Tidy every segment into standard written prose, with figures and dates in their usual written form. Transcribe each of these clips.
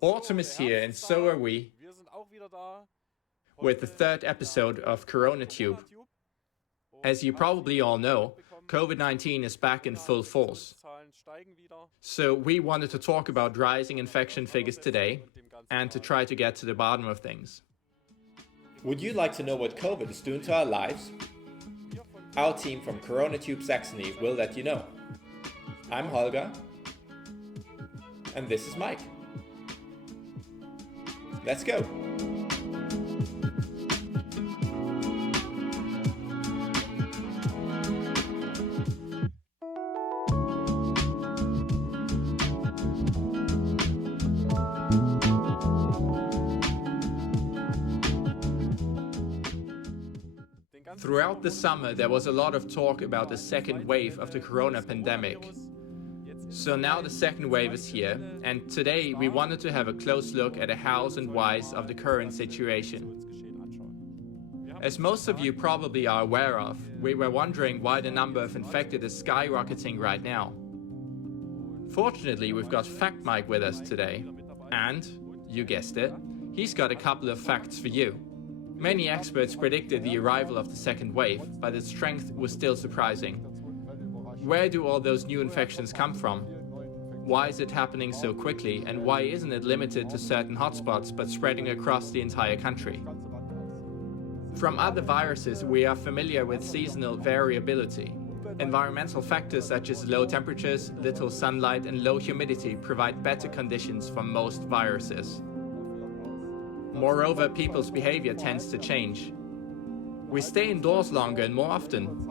Autumn is here and so are we, with the third episode of CoronaTube. As you probably all know, COVID-19 is back in full force. So we wanted to talk about rising infection figures today and to try to get to the bottom of things. Would you like to know what COVID is doing to our lives? Our team from CoronaTube Saxony will let you know. I'm Holger, and this is Mike. Let's go! Throughout the summer, there was a lot of talk about the second wave of the corona pandemic. So now the second wave is here, and today we wanted to have a close look at the hows and whys of the current situation. As most of you probably are aware of, we were wondering why the number of infected is skyrocketing right now. Fortunately, we've got Fact Mike with us today, and, you guessed it, he's got a couple of facts for you. Many experts predicted the arrival of the second wave, but its strength was still surprising. Where do all those new infections come from? Why is it happening so quickly, and why isn't it limited to certain hotspots but spreading across the entire country? From other viruses, we are familiar with seasonal variability. Environmental factors such as low temperatures, little sunlight, and low humidity provide better conditions for most viruses. Moreover, people's behavior tends to change. We stay indoors longer and more often.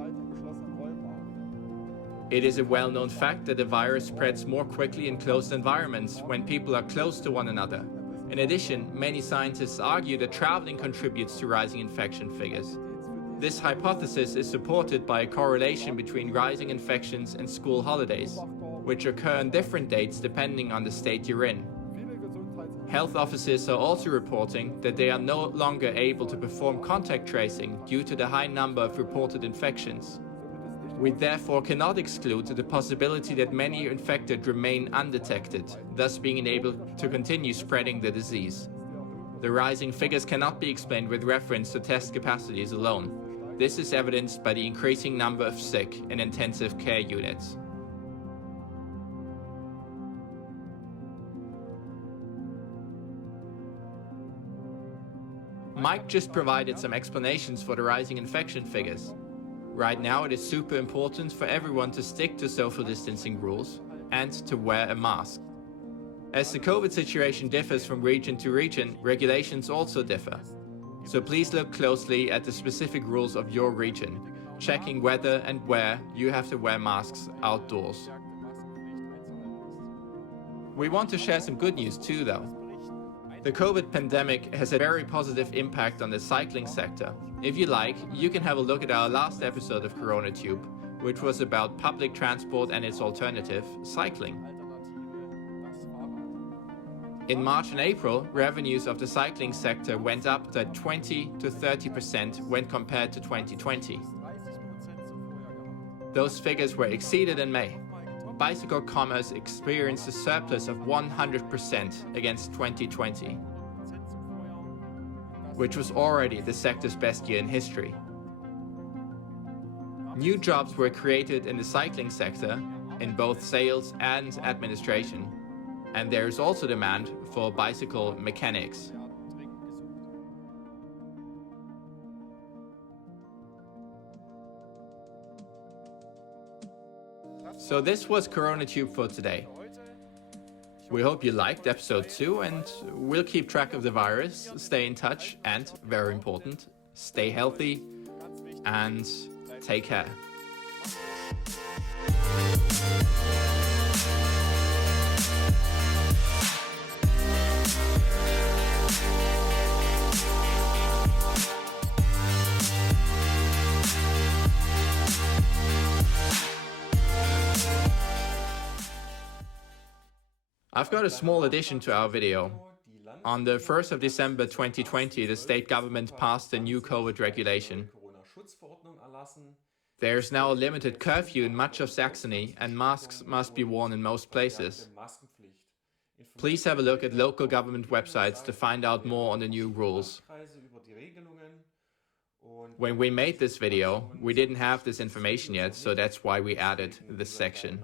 It is a well-known fact that the virus spreads more quickly in closed environments when people are close to one another. In addition, many scientists argue that traveling contributes to rising infection figures. This hypothesis is supported by a correlation between rising infections and school holidays, which occur on different dates depending on the state you're in. Health officers are also reporting that they are no longer able to perform contact tracing due to the high number of reported infections. We therefore cannot exclude the possibility that many infected remain undetected, thus being able to continue spreading the disease. The rising figures cannot be explained with reference to test capacities alone. This is evidenced by the increasing number of sick and intensive care units. Mike just provided some explanations for the rising infection figures. Right now it is super important for everyone to stick to social distancing rules and to wear a mask. As the COVID situation differs from region to region, regulations also differ. So please look closely at the specific rules of your region, checking whether and where you have to wear masks outdoors. We want to share some good news too though. The COVID pandemic has a very positive impact on the cycling sector. If you like, you can have a look at our last episode of CoronaTube, which was about public transport and its alternative, cycling. In March and April, revenues of the cycling sector went up by 20 to 30% when compared to 2020. Those figures were exceeded in May. Bicycle commerce experienced a surplus of 100% against 2020, which was already the sector's best year in history. New jobs were created in the cycling sector, in both sales and administration, and there is also demand for bicycle mechanics. So this was CoronaTube for today. We hope you liked episode 2 and we'll keep track of the virus, stay in touch and, very important, stay healthy and take care. I've got a small addition to our video. On the 1st of December 2020, the state government passed a new COVID regulation. There is now a limited curfew in much of Saxony and masks must be worn in most places. Please have a look at local government websites to find out more on the new rules. When we made this video, we didn't have this information yet, so that's why we added this section.